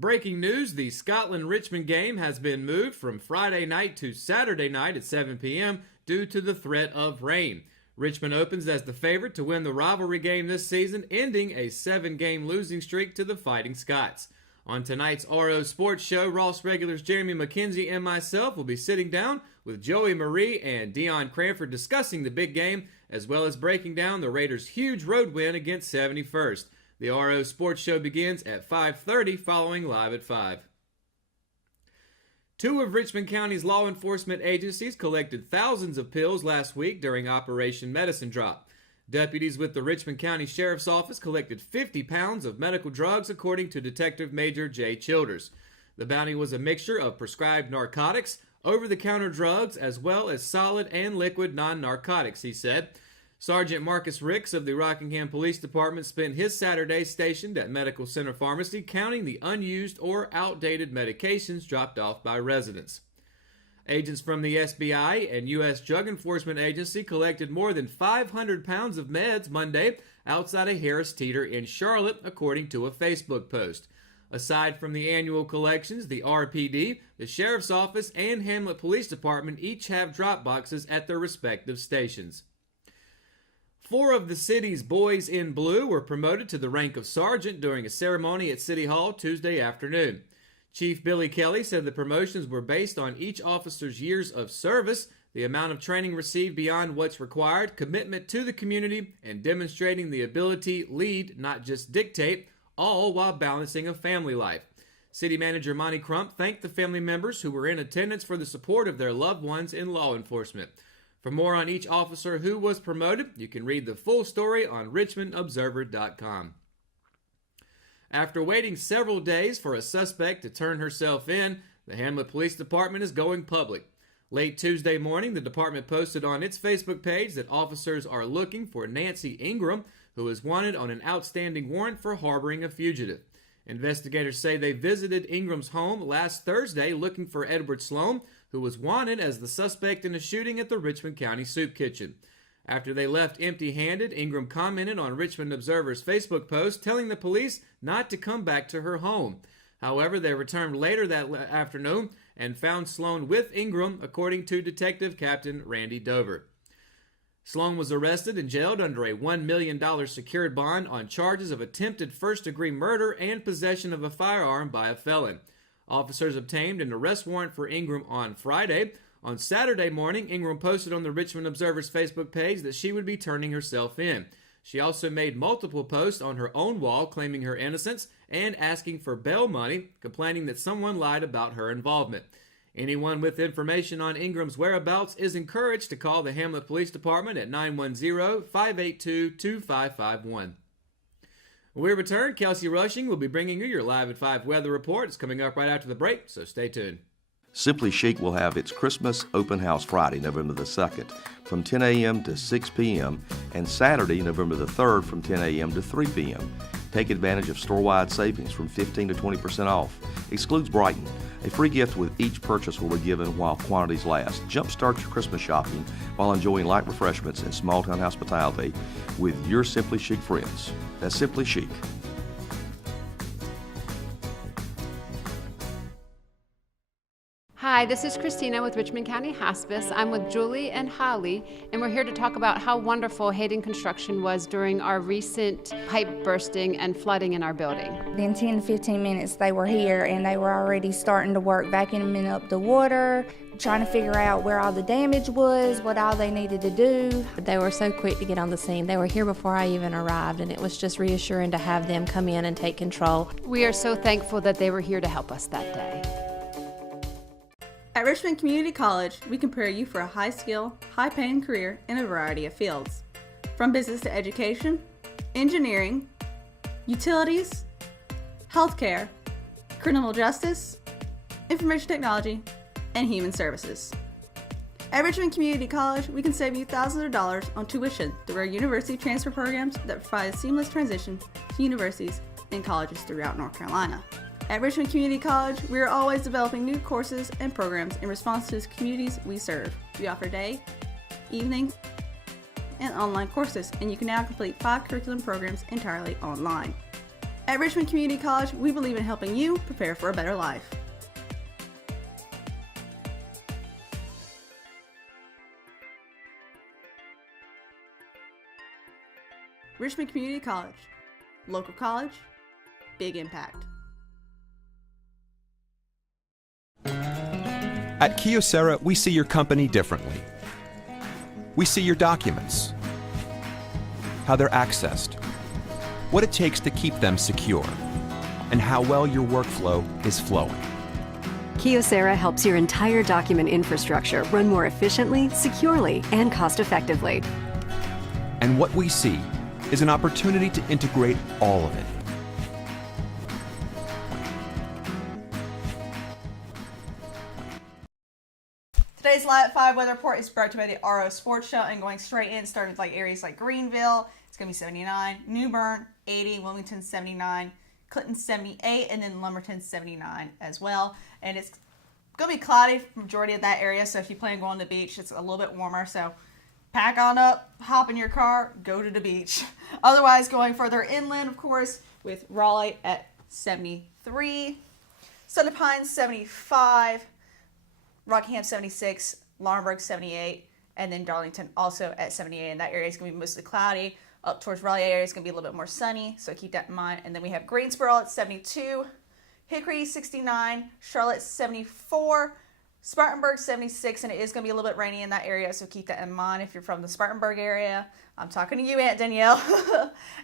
Breaking news, the Scotland-Richmond game has been moved from Friday night to Saturday night at 7 p.m. due to the threat of rain. Richmond opens as the favorite to win the rivalry game this season, ending a 7-game losing streak to the Fighting Scots. On tonight's RO Sports Show, Ross regulars Jeremy McKenzie and myself will be sitting down with Joey Marie and Dion Cranford discussing the big game, as well as breaking down the Raiders' huge road win against 71st. The RO Sports Show begins at 5:30, following Live at 5. Two of Richmond County's law enforcement agencies collected thousands of pills last week during Operation Medicine Drop. Deputies with the Richmond County Sheriff's Office collected 50 pounds of medical drugs, according to Detective Major Jay Childers. The bounty was a mixture of prescribed narcotics, over-the-counter drugs, as well as solid and liquid non-narcotics, he said. Sergeant Marcus Ricks of the Rockingham Police Department spent his Saturday stationed at Medical Center Pharmacy counting the unused or outdated medications dropped off by residents. Agents from the SBI and U.S. Drug Enforcement Agency collected more than 500 pounds of meds Monday outside of Harris Teeter in Charlotte, according to a Facebook post. Aside from the annual collections, the RPD, the Sheriff's Office, and Hamlet Police Department each have drop boxes at their respective stations. 4 of the city's boys in blue were promoted to the rank of sergeant during a ceremony at City Hall Tuesday afternoon. Chief Billy Kelly said the promotions were based on each officer's years of service, the amount of training received beyond what's required, commitment to the community, and demonstrating the ability lead, not just dictate, all while balancing a family life. City Manager Monty Crump thanked the family members who were in attendance for the support of their loved ones in law enforcement. For more on each officer who was promoted, you can read the full story on richmondobserver.com. After waiting several days for a suspect to turn herself in, the Hamlet Police Department is going public. Late Tuesday morning, the department posted on its Facebook page that officers are looking for Nancy Ingram, who is wanted on an outstanding warrant for harboring a fugitive. Investigators say they visited Ingram's home last Thursday looking for Edward Sloan, who was wanted as the suspect in a shooting at the Richmond County Soup Kitchen. After they left empty-handed, Ingram commented on Richmond Observer's Facebook post telling the police not to come back to her home. However, they returned later that afternoon and found Sloan with Ingram, according to Detective Captain Randy Dover. Sloan was arrested and jailed under a $1 million secured bond on charges of attempted first-degree murder and possession of a firearm by a felon. Officers obtained an arrest warrant for Ingram on Friday. On Saturday morning, Ingram posted on the Richmond Observer's Facebook page that she would be turning herself in. She also made multiple posts on her own wall claiming her innocence and asking for bail money, complaining that someone lied about her involvement. Anyone with information on Ingram's whereabouts is encouraged to call the Hamlet Police Department at 910-582-2551. When we return, Kelsey Rushing will be bringing you your Live at 5 weather report. It's coming up right after the break, so stay tuned. Simply Chic will have its Christmas Open House Friday, November the 2nd, from 10 a.m. to 6 p.m., and Saturday, November the 3rd, from 10 a.m. to 3 p.m. Take advantage of store-wide savings from 15 to 20% off. Excludes Brighton. A free gift with each purchase will be given while quantities last. Jumpstart your Christmas shopping while enjoying light refreshments and small-town hospitality with your Simply Chic friends. That's Simply Chic. Hi, this is Christina with Richmond County Hospice. I'm with Julie and Holly, and we're here to talk about how wonderful Hayden Construction was during our recent pipe bursting and flooding in our building. In 10 to 15 minutes they were here and they were already starting to work vacuuming up the water, trying to figure out where all the damage was, what all they needed to do. They were so quick to get on the scene. They were here before I even arrived, and it was just reassuring to have them come in and take control. We are so thankful that they were here to help us that day. At Richmond Community College, we can prepare you for a high-skill, high-paying career in a variety of fields. From business to education, engineering, utilities, healthcare, criminal justice, information technology, and human services. At Richmond Community College, we can save you thousands of dollars on tuition through our university transfer programs that provide a seamless transition to universities and colleges throughout North Carolina. At Richmond Community College, we are always developing new courses and programs in response to the communities we serve. We offer day, evening, and online courses, and you can now complete 5 curriculum programs entirely online. At Richmond Community College, we believe in helping you prepare for a better life. Richmond Community College. Local college, big impact. At Kyocera, we see your company differently. We see your documents, how they're accessed, what it takes to keep them secure, and how well your workflow is flowing. Kyocera helps your entire document infrastructure run more efficiently, securely, and cost-effectively. And what we see is an opportunity to integrate all of it. Today's Live at 5 weather report is brought to you by the RO Sports Show, and going straight in, starting with areas like Greenville, it's going to be 79, New Bern, 80, Wilmington, 79, Clinton, 78, and then Lumberton, 79 as well. And it's going to be cloudy for the majority of that area, so if you plan on going to the beach, it's a little bit warmer, so pack on up, hop in your car, go to the beach. Otherwise, going further inland, of course, with Raleigh at 73, Southern Pines, 75, Rockingham 76, Laurinburg 78, and then Darlington also at 78. And that area is going to be mostly cloudy. Up towards Raleigh area is going to be a little bit more sunny, so keep that in mind. And then we have Greensboro at 72, Hickory 69, Charlotte 74, Spartanburg 76, and it is going to be a little bit rainy in that area, so keep that in mind if you're from the Spartanburg area. I'm talking to you, Aunt Danielle.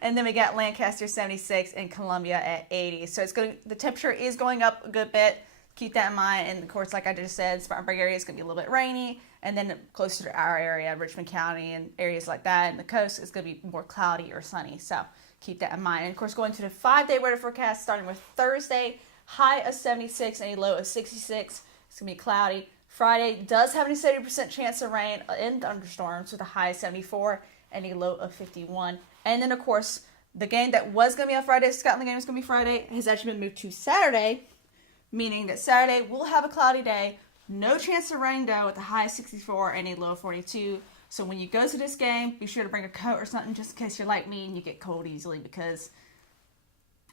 And then we got Lancaster 76 and Columbia at 80. So the temperature is going up a good bit. Keep that in mind. And of course, like I just said, Spartanburg area is going to be a little bit rainy. And then closer to our area, Richmond County and areas like that, and the coast, it's going to be more cloudy or sunny. So keep that in mind. And of course, going to the 5-day weather forecast, starting with Thursday, high of 76 and a low of 66. It's going to be cloudy. Friday does have a 70% chance of rain and thunderstorms with a high of 74 and a low of 51. And then, of course, the game that was going to be on Friday, Scotland game was going to be Friday, has actually been moved to Saturday, meaning that Saturday we'll have a cloudy day, no chance of rain though, with a high of 64 and a low of 42. So when you go to this game, be sure to bring a coat or something just in case you're like me and you get cold easily, because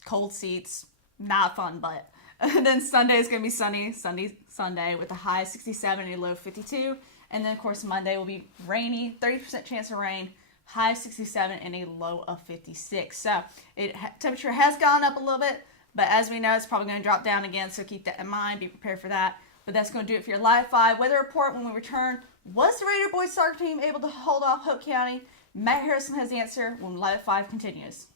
cold seats, not fun, but... And then Sunday is going to be sunny, Sunday, with a high of 67 and a low of 52. And then, of course, Monday will be rainy, 30% chance of rain, high of 67 and a low of 56. So, temperature has gone up a little bit, but as we know, it's probably going to drop down again, so keep that in mind, be prepared for that. But that's going to do it for your Live 5 weather report. When we return, was the Raider boys soccer team able to hold off Hope County? Matt Harrison has the answer when Live 5 continues.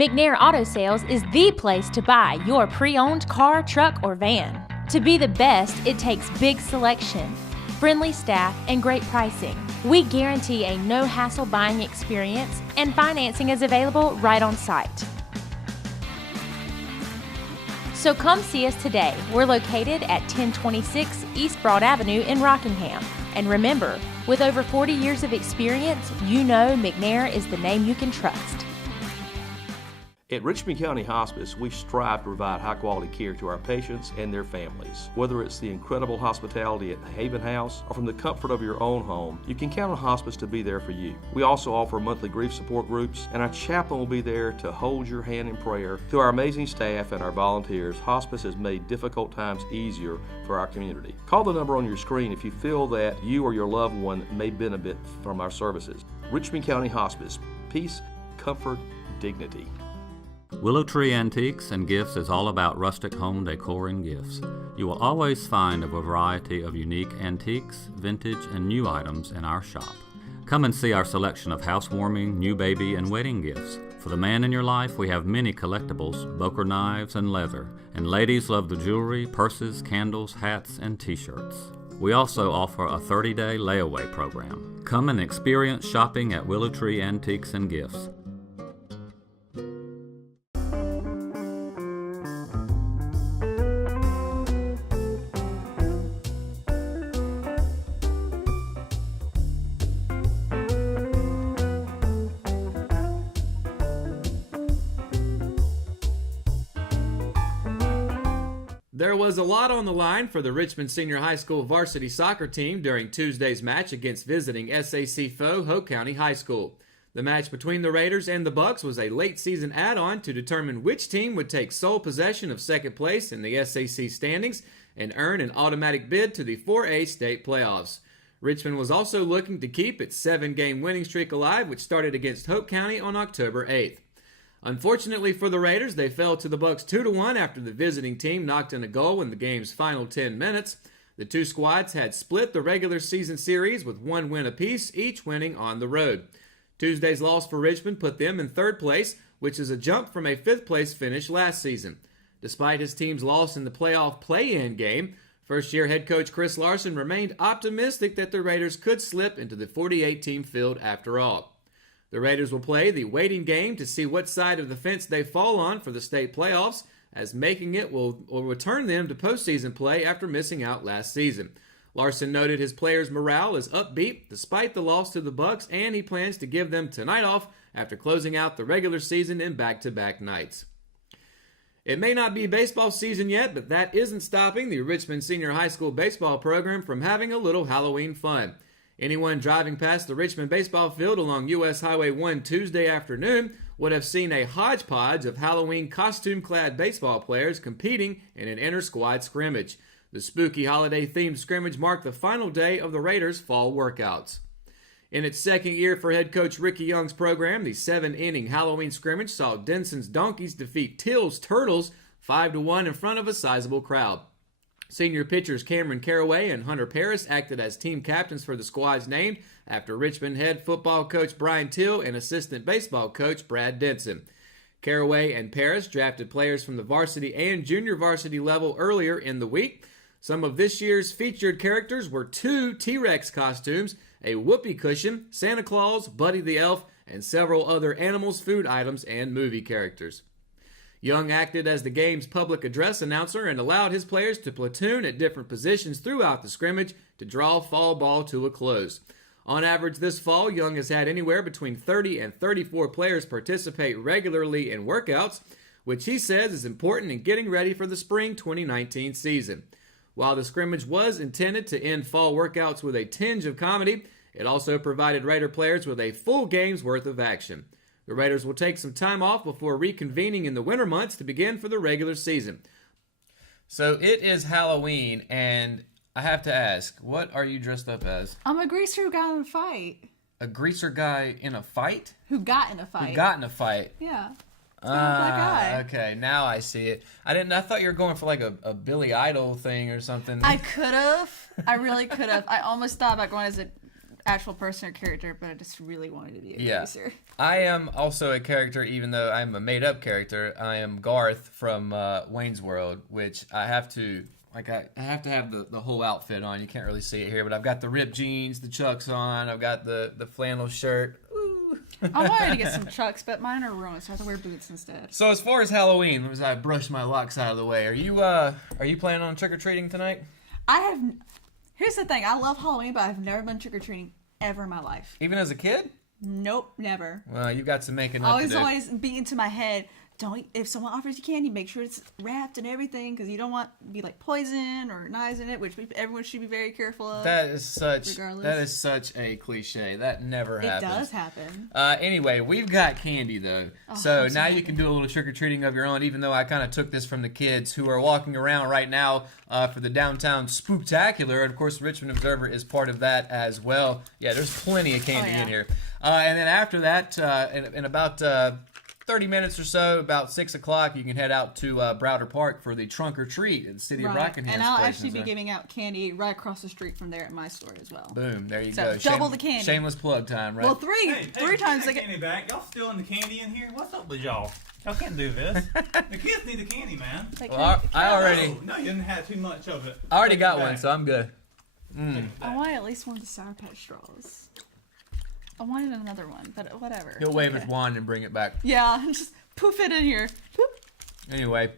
McNair Auto Sales is the place to buy your pre-owned car, truck, or van. To be the best, it takes big selection, friendly staff, and great pricing. We guarantee a no-hassle buying experience, and financing is available right on site. So come see us today. We're located at 1026 East Broad Avenue in Rockingham. And remember, with over 40 years of experience, you know McNair is the name you can trust. At Richmond County Hospice, we strive to provide high-quality care to our patients and their families. Whether it's the incredible hospitality at the Haven House or from the comfort of your own home, you can count on hospice to be there for you. We also offer monthly grief support groups, and our chaplain will be there to hold your hand in prayer. Through our amazing staff and our volunteers, hospice has made difficult times easier for our community. Call the number on your screen if you feel that you or your loved one may benefit from our services. Richmond County Hospice. Peace, comfort, dignity. Willow Tree Antiques and Gifts is all about rustic home decor and gifts. You will always find a variety of unique antiques, vintage, and new items in our shop. Come and see our selection of housewarming, new baby, and wedding gifts. For the man in your life, we have many collectibles, Boker knives, and leather. And ladies love the jewelry, purses, candles, hats, and t-shirts. We also offer a 30-day layaway program. Come and experience shopping at Willow Tree Antiques and Gifts. There was a lot on the line for the Richmond Senior High School varsity soccer team during Tuesday's match against visiting SAC foe Hope County High School. The match between the Raiders and the Bucks was a late-season add-on to determine which team would take sole possession of second place in the SAC standings and earn an automatic bid to the 4A state playoffs. Richmond was also looking to keep its 7-game winning streak alive, which started against Hope County on October 8th. Unfortunately for the Raiders, they fell to the Bucks 2-1 after the visiting team knocked in a goal in the game's final 10 minutes. The two squads had split the regular season series with 1 win apiece, each winning on the road. Tuesday's loss for Richmond put them in 3rd place, which is a jump from a 5th place finish last season. Despite his team's loss in the playoff play-in game, first-year head coach Chris Larson remained optimistic that the Raiders could slip into the 48-team field after all. The Raiders will play the waiting game to see what side of the fence they fall on for the state playoffs, as making it will return them to postseason play after missing out last season. Larson noted his players' morale is upbeat despite the loss to the Bucks, and he plans to give them tonight off after closing out the regular season in back-to-back nights. It may not be baseball season yet, but that isn't stopping the Richmond Senior High School baseball program from having a little Halloween fun. Anyone driving past the Richmond baseball field along U.S. Highway 1 Tuesday afternoon would have seen a hodgepodge of Halloween costume-clad baseball players competing in an inter-squad scrimmage. The spooky holiday-themed scrimmage marked the final day of the Raiders' fall workouts. In its second year for head coach Ricky Young's program, the 7-inning Halloween scrimmage saw Denson's Donkeys defeat Till's Turtles 5-1 in front of a sizable crowd. Senior pitchers Cameron Caraway and Hunter Paris acted as team captains for the squads named after Richmond head football coach Brian Till and assistant baseball coach Brad Denson. Caraway and Paris drafted players from the varsity and junior varsity level earlier in the week. Some of this year's featured characters were 2 T-Rex costumes, a whoopee cushion, Santa Claus, Buddy the Elf, and several other animals, food items, and movie characters. Young acted as the game's public address announcer and allowed his players to platoon at different positions throughout the scrimmage to draw fall ball to a close. On average this fall, Young has had anywhere between 30 and 34 players participate regularly in workouts, which he says is important in getting ready for the spring 2019 season. While the scrimmage was intended to end fall workouts with a tinge of comedy, it also provided Raider players with a full game's worth of action. The Raiders will take some time off before reconvening in the winter months to begin for the regular season. So it is Halloween, and I have to ask, what are you dressed up as? I'm a greaser who got in a fight. A greaser guy in a fight? Who got in a fight. Who got in a fight? Yeah. Black guy. Okay, now I see it. I thought you were going for like a Billy Idol thing or something. I could have. I really could have. I almost thought about going as an actual person or character, but I just really wanted to be a greaser. I am also a character, even though I'm a made-up character. I am Garth from Wayne's World, which I have to have the whole outfit on. You can't really see it here, but I've got the ripped jeans, the Chucks on. I've got the flannel shirt. I wanted to get some Chucks, but mine are ruined, so I have to wear boots instead. So as far as Halloween, as I brush my locks out of the way, are you planning on trick-or-treating tonight? Here's the thing. I love Halloween, but I've never been trick-or-treating ever in my life. Even as a kid? Nope, never. Well, you've got some making up to do. Always beat into my head. If someone offers you candy, make sure it's wrapped and everything, because you don't want to be like poison or knives in it, which everyone should be very careful of. That is such a cliche. That never happens. It does happen. Anyway, we've got candy though, so now you can do a little trick or treating of your own. Even though I kind of took this from the kids who are walking around right now for the downtown spooktacular. And of course, the Richmond Observer is part of that as well. Yeah, there's plenty of candy in here. And then after that, in about 30 minutes or so, about 6 o'clock, you can head out to Browder Park for the Trunk or Treat in the city of Rockingham. And I'll actually be giving out candy right across the street from there at my store as well. Boom, there you go. Double the candy. Shameless plug time, right? Well, three times. Candy back. Y'all stealing the candy in here? What's up with y'all? Y'all can't do this. The kids need the candy, man. Well, I already... No, you didn't have too much of it. I already got one, so I'm good. I want at least one of the Sour Patch straws. I wanted another one, but whatever. He'll wave his wand and bring it back. Yeah, just poof it in here. Poop. Anyway,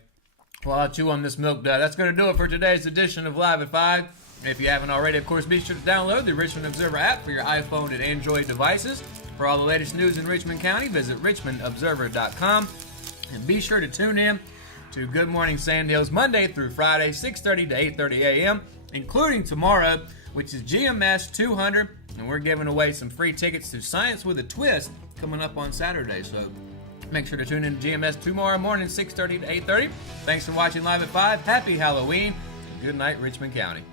well, I'll chew on this milk dud. That's going to do it for today's edition of Live at 5. If you haven't already, of course, be sure to download the Richmond Observer app for your iPhone and Android devices. For all the latest news in Richmond County, visit richmondobserver.com. And be sure to tune in to Good Morning Sand Hills Monday through Friday, 6:30 to 8:30 a.m. including tomorrow, which is GMS 200, and we're giving away some free tickets to Science with a Twist coming up on Saturday. So make sure to tune in to GMS tomorrow morning, 6:30 to 8:30. Thanks for watching Live at 5. Happy Halloween. Good night, Richmond County.